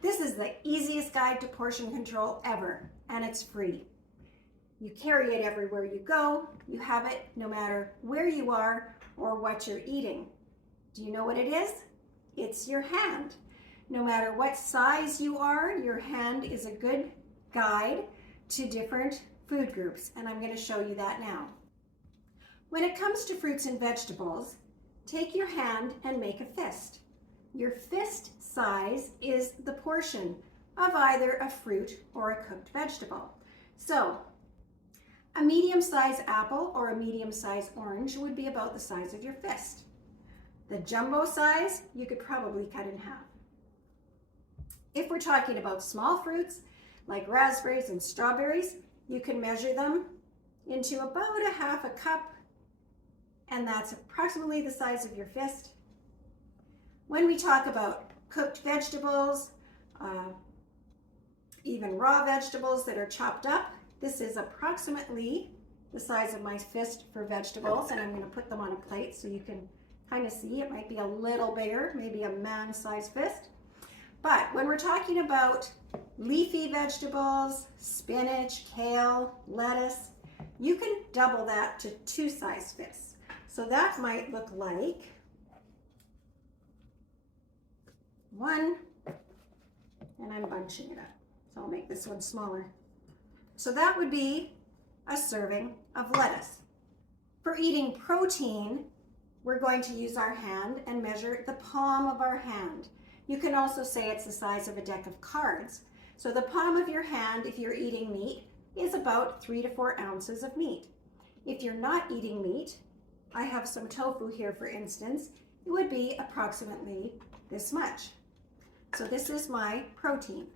This is the easiest guide to portion control ever, and it's free. You carry it everywhere you go. You have it no matter where you are or what you're eating. Do you know what it is? It's your hand. No matter what size you are, your hand is a good guide to different food groups, and I'm going to show you that now. When it comes to fruits and vegetables, take your hand and make a fist. Your fist size is the portion of either a fruit or a cooked vegetable. So, a medium-sized apple or a medium-sized orange would be about the size of your fist. The jumbo size, you could probably cut in half. If we're talking about small fruits, like raspberries and strawberries, you can measure them into about a half a cup, and that's approximately the size of your fist. When we talk about cooked vegetables, even raw vegetables that are chopped up, this is approximately the size of my fist for vegetables, and I'm going to put them on a plate so you can kind of see. It might be a little bigger, maybe a man-sized fist. But when we're talking about leafy vegetables, spinach, kale, lettuce, you can double that to 2-size fists. So that might look like one, and I'm bunching it up. So I'll make this one smaller. So that would be a serving of lettuce. For eating protein, we're going to use our hand and measure the palm of our hand. You can also say it's the size of a deck of cards. So the palm of your hand, if you're eating meat, is about 3 to 4 ounces of meat. If you're not eating meat, I have some tofu here for instance, it would be approximately this much. So this is my protein.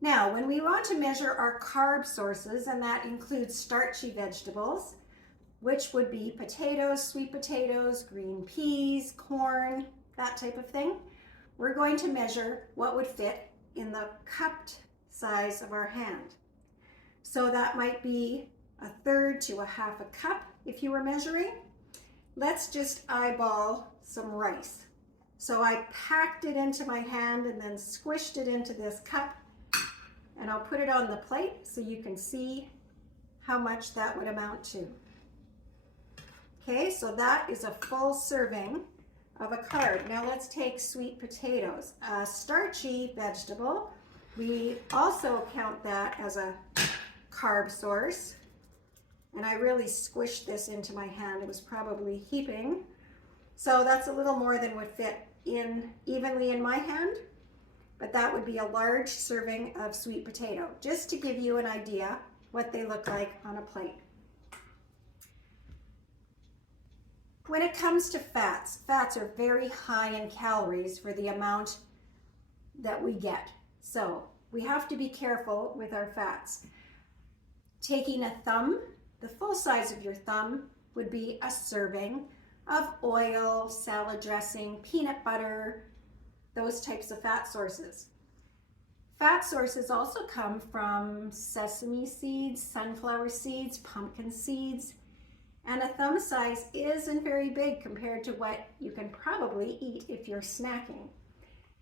Now, when we want to measure our carb sources, and that includes starchy vegetables, which would be potatoes, sweet potatoes, green peas, corn, that type of thing, we're going to measure what would fit in the cupped size of our hand. So that might be 1/3 to 1/2 cup if you were measuring. Let's just eyeball some rice. So I packed it into my hand and then squished it into this cup, and I'll put it on the plate so you can see how much that would amount to. Okay, so that is a full serving of a carb. Now let's take sweet potatoes. A starchy vegetable, we also count that as a carb source. And I really squished this into my hand. It was probably heaping. So that's a little more than would fit in evenly in my hand. But that would be a large serving of sweet potato, just to give you an idea what they look like on a plate. When it comes to fats, fats are very high in calories for the amount that we get. So we have to be careful with our fats. Taking a thumb, the full size of your thumb would be a serving of oil, salad dressing, peanut butter, those types of fat sources. Fat sources also come from sesame seeds, sunflower seeds, pumpkin seeds, and a thumb size isn't very big compared to what you can probably eat if you're snacking.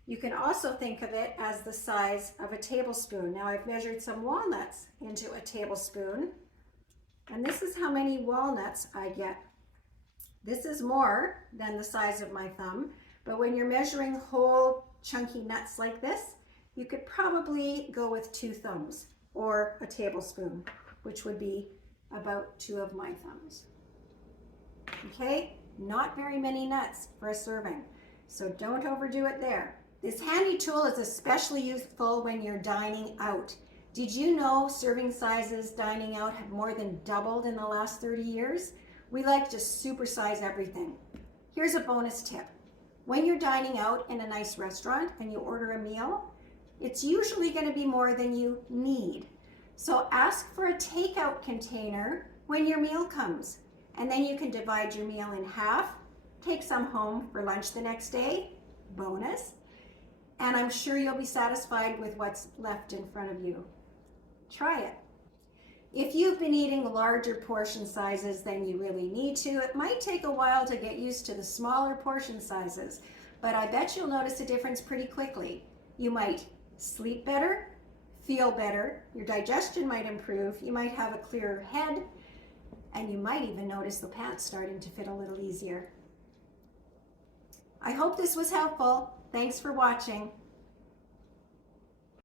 You can also think of it as the size of a tablespoon. Now I've measured some walnuts into a tablespoon, and this is how many walnuts I get. This is more than the size of my thumb, but when you're measuring whole chunky nuts like this, you could probably go with 2 thumbs or a tablespoon, which would be about 2 of my thumbs. Okay, not very many nuts for a serving, so don't overdo it there. This handy tool is especially useful when you're dining out. Did you know serving sizes dining out have more than doubled in the last 30 years? We like to supersize everything. Here's a bonus tip. When you're dining out in a nice restaurant and you order a meal, it's usually going to be more than you need. So ask for a takeout container when your meal comes, and then you can divide your meal in half, take some home for lunch the next day, bonus, and I'm sure you'll be satisfied with what's left in front of you. Try it. If you've been eating larger portion sizes than you really need to, it might take a while to get used to the smaller portion sizes, but I bet you'll notice a difference pretty quickly. You might sleep better, feel better, your digestion might improve, you might have a clearer head, and you might even notice the pants starting to fit a little easier. I hope this was helpful. Thanks for watching.